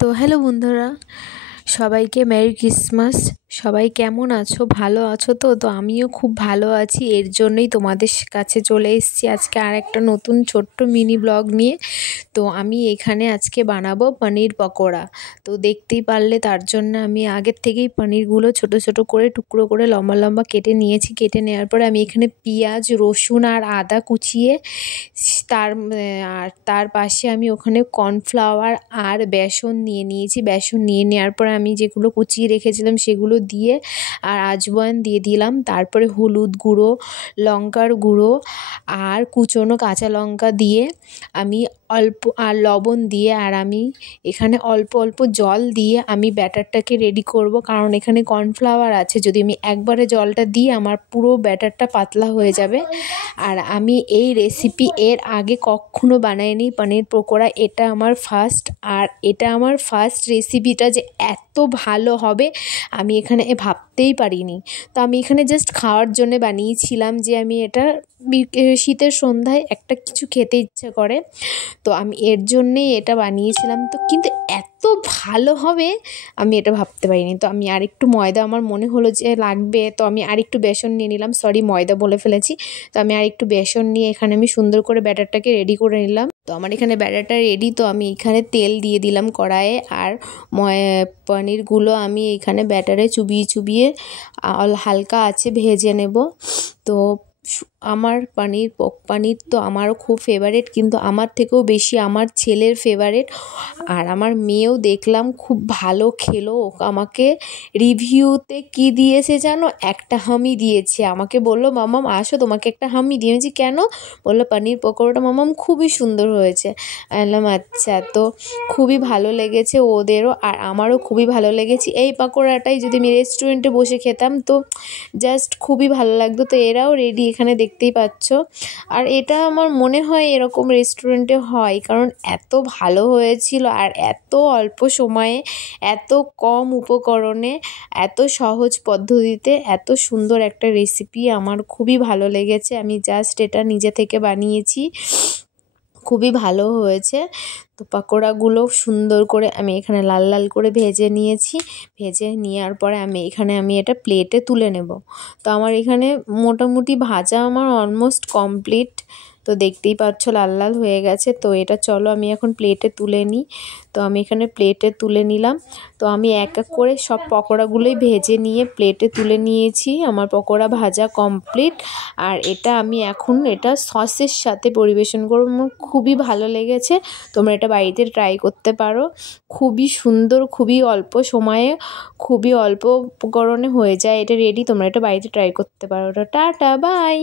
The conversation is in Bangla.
তো হ্যালো বন্ধুরা, সবাইকে মেরি ক্রিসমাস। সবাই কেমন আছো? ভালো আছো তো? তো আমিও খুব ভালো আছি। এর জন্যই তোমাদের কাছে চলে এসেছি আজকে আর একটা নতুন ছোট্ট মিনি ব্লগ নিয়ে। তো আমি এখানে আজকে বানাবো পনির পকোড়া। তো দেখতেই পারলে তার জন্য আমি আগের থেকেই পনিরগুলো ছোট ছোট করে টুকরো করে লম্বা লম্বা কেটে নিয়েছি। কেটে নেওয়ার পরে আমি এখানে পেঁয়াজ, রসুন আর আদা কুচিয়ে তার পাশে আমি ওখানে কর্নফ্লাওয়ার আর বেসন নিয়ে নিয়েছি। বেসন নিয়ে নেওয়ার পর আমি যেগুলো কুচিয়ে রেখেছিলাম সেগুলো দিয়ে আর আজওয়ান দিয়ে দিলাম। তারপরে হলুদ গুঁড়ো, লঙ্কার গুঁড়ো আর কুচনো কাঁচা লঙ্কা দিয়ে আমি অল্প আর লবণ দিয়ে আর আমি এখানে অল্প অল্প জল দিয়ে আমি ব্যাটারটাকে রেডি করব, কারণ এখানে কর্নফ্লাওয়ার আছে। যদি আমি একবারে জলটা দিই আমার পুরো ব্যাটারটা পাতলা হয়ে যাবে। আর আমি এই রেসিপি এর আগে কখনো বানাইনি পনির পকোড়া, এটা আমার ফার্স্ট। আর এটা আমার ফার্স্ট রেসিপিটা যে এত ভালো হবে আমি এখানে ভাবতেই পারিনি। তো আমি এখানে জাস্ট খাওয়ার জন্য বানিয়েছিলাম, যে আমি এটা শীতের সন্ধ্যায় একটা কিছু খেতে ইচ্ছে করে, তো আমি এর জন্যেই এটা বানিয়েছিলাম। তো কিন্তু এত ভালো হবে আমি এটা ভাবতে পারিনি। তো আমি আরেকটু ময়দা আমার মনে হলো যে লাগবে, তো আমি আরেকটু বেসন নিয়ে নিলাম। সরি, ময়দা বলে ফেলেছি। তো আমি আরেকটু বেসন নিয়ে এখানে আমি সুন্দর করে ব্যাটারটাকে রেডি করে নিলাম। তো আমার এখানে ব্যাটারটা রেডি। তো আমি এখানে তেল দিয়ে দিলাম কড়াইয়ে, আর পনিরগুলো আমি এখানে ব্যাটারে চুবিয়ে চুবিয়ে হালকা আছে ভেজে নেব। তো আমার পনির তো আমারও খুব ফেভারিট, কিন্তু আমার থেকেও বেশি আমার ছেলের ফেভারিট। আর আমার মেয়েও দেখলাম খুব ভালো খেলো। আমাকে রিভিউতে কি দিয়েছে জানো? একটা হামি দিয়েছে। আমাকে বললো, মামাম আসো তোমাকে একটা হামি দিয়েছি। কেন? বললো পনির পকোড়াটা মামাম খুবই সুন্দর হয়েছে। বললাম আচ্ছা। তো খুবই ভালো লেগেছে ওদেরও, আর আমারও খুবই ভালো লেগেছে। এই পকোড়াটাই যদি আমি রেস্টুরেন্টে বসে খেতাম তো জাস্ট খুবই ভালো লাগতো। তো এরাও রেডি, এখানে দেখতেই পাচ্ছ। আর এটা আমার মনে হয় এরকম রেস্টুরেন্টে হয়, কারণ এত ভালো হয়েছিল আর এত অল্প সময়ে, এত কম উপকরণে, এত সহজ পদ্ধতিতে এত সুন্দর একটা রেসিপি আমার খুবই ভালো লেগেছে। আমি জাস্ট এটা নিজে থেকে বানিয়েছি, খুবই ভালো হয়েছে। তো পকোড়াগুলো সুন্দর করে আমি এখানে লাল লাল করে ভেজে নিয়েছি। ভেজে নেওয়ার পরে আমি এটা প্লেটে তুলে নেব। তো আমার এখানে মোটামুটি ভাজা আমার অলমোস্ট কমপ্লিট। তো দেখতেই পাচ্ছ লাল লাল হয়ে গেছে। তো এটা চলো আমি এখন প্লেটে তুলে নিই। তো আমি এখানে প্লেটে তুলে নিলাম। তো আমি এক এক করে সব পকোড়াগুলোই ভেজে নিয়ে প্লেটে তুলে নিয়েছি। আমার পকোড়া ভাজা কমপ্লিট। আর আমি এখন এটা সসের সাথে পরিবেশন করব। আমার খুবই ভালো লেগেছে। তোমরা এটা বাড়িতে ট্রাই করতে পারো। খুবই সুন্দর, খুবই অল্প সময়ে, খুবই অল্প উপকরণে হয়ে যায় এটা রেডি। তোমরা এটা বাড়িতে ট্রাই করতে পারো। Tata, by.